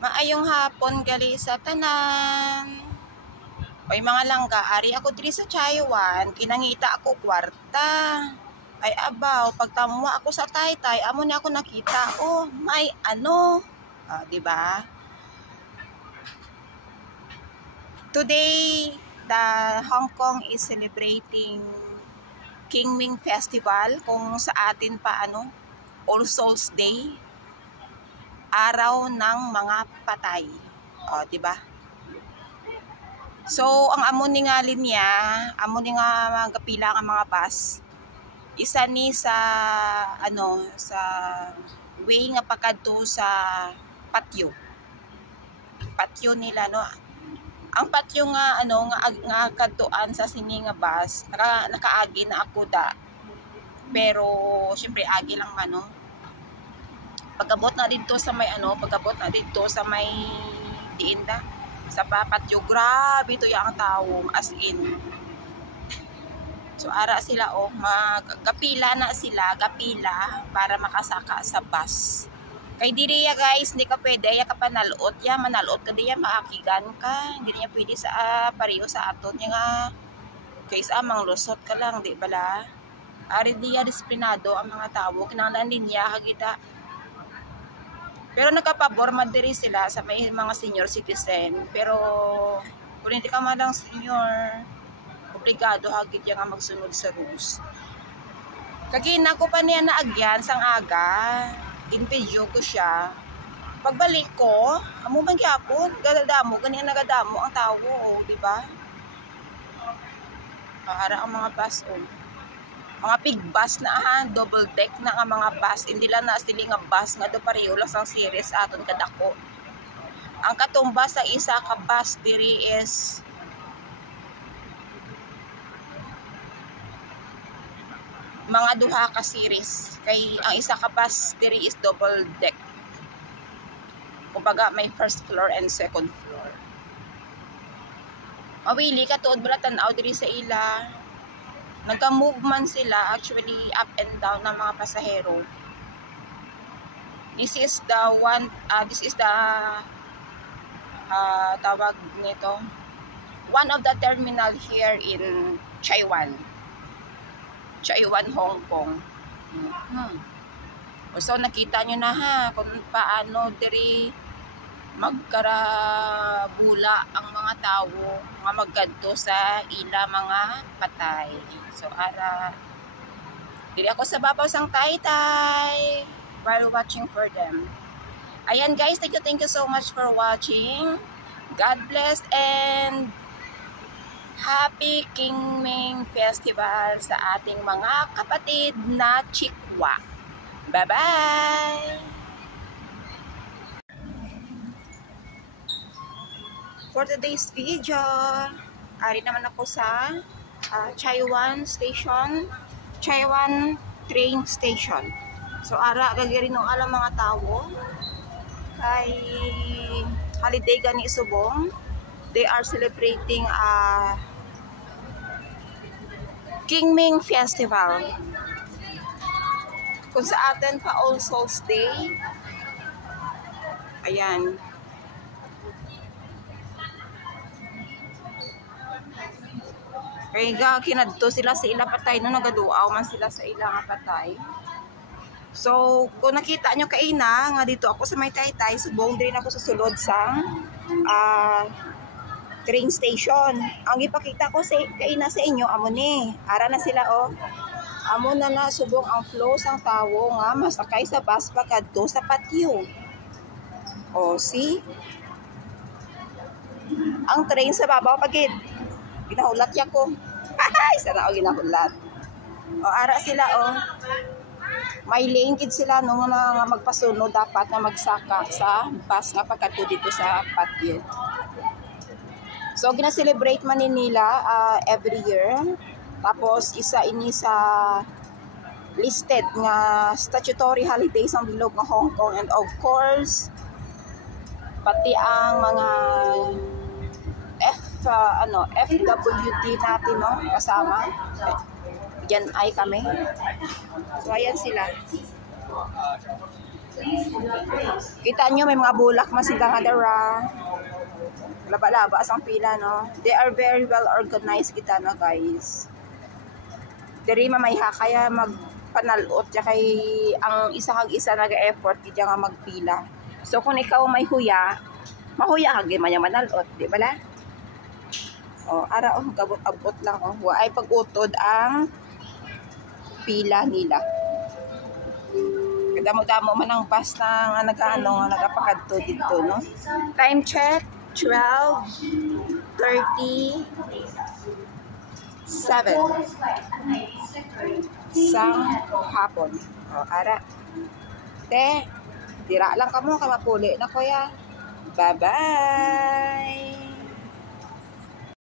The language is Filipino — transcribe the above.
Maayong hapon gali sa tanan. May mga langga, ari ako diri sa Taiwan, kinangita ako kwarta. Ay abaw, pagtamuha ako sa taytay, amo ni ako nakita, oh, may ano. Di ba? Today, the Hong Kong is celebrating Qingming Festival, kung sa atin pa All Souls Day. Araw ng mga patay. Di ba? So, ang amo ni nga linya, amo ni nga magapila nga mga bus. Isa ni sa sa way nga pakadto sa patio. Patio nila Ang patio nga nga kadtuan sa sini nga bus, nakaagi na ako da. Pero syempre agi lang pagabot na dito sa may diinda sa papatyo, grabe to yung tao, as in. So ara sila magkapila na sila, gapila para makasaka sa bus. Kay diri ya guys, hindi ka pwede ya ka panalot ya, manalot ka diya maakigan ka, hindi niya pwede sa pareho sa aton nga kaysa manglusot ka lang, di bala? Ari diya disiplinado ang mga tao, kinahanglan din niya hagita. Pero nagkapabor madiri sila sa may mga senior citizen. Pero kung hindi ka malang senior, obligado hagit yan nga magsunod sa rules. Kagina ko pa niya na agyan sang aga, in-video ko siya. Pagbalik ko, amo man gyapon, gadadamo, ganyan nagadamo ang tao, di ba? Para ang mga bus mga big bus na double deck na nga mga bus, hindi lang na sila nga bus nga do pareho lang sang series aton kadako. Ang katumba sa isa ka bus diri is mga duha ka series, kay ang isa ka bus diri is double deck. Kumbaga may first floor and second floor. Mawili ka tuod bala tan-aw diri sa ila. Nagka-move man sila actually up and down ng mga pasahero. This is the tawag nito, one of the terminal here in Taiwan, Hong Kong. So nakita nyo na kung paano diri magkarabula ang mga tao nga maggadto sa ila mga patay. So ara dili ako sa babaw sang taytay while watching for them. Ayan guys, thank you so much for watching. God bless and happy Qingming Festival sa ating mga kapatid na Chikwa. Bye-bye! For today's video, ari naman ako sa Taiwan train station. So ara gagiri no alam mga tao kay holiday gani subong. They are celebrating Qingming Festival. Kung sa atin pa All Souls Day. Ayan. Kaya kinadto sila sa ila patay nagaduaw man sila sa ila nga patay. So kung nakita nyo kaina nga dito ako sa may taytay, subong din ako sa sulod sang train station. Ang ipakita ko kaina sa inyo amo ni ara na sila amo na subong ang flow sang tawo nga masakay sa bus pakadto sa patio. See, ang train sa babaw pagid ginahulat ya ko. Isa na ginahulat. Ara sila may lane kid sila nga magpasunod dapat na magsaka sa bus nga pagkadto dito sa patio. So gina-celebrate man nila every year. Tapos isa ini sa listed nga statutory holidays ang bilog ng Hong Kong, and of course pati ang mga FWD natin kasama. Diyan ay kami. So ayan sila. Kita nyo, may mga bulak masigang adara. Laba-laba ang pila, no? They are very well organized kita na, guys. Diri mamayha kaya magpanalot ya kay ang isa kag isa nag-effort kaya nga magpila. So kung ikaw may huya, mahuya kag man yang manalot, di ba la? Oh, ara oh gabot-abot lang oh. Wa ay pag-utod ang pila nila. Kadamo-damo man ang bus na nag-ano nga nagapakadto dito, no? Time check 12:37 sa hapon. O, ara. Te, tira lang ka mo, kamapuli na kuya. Bye-bye!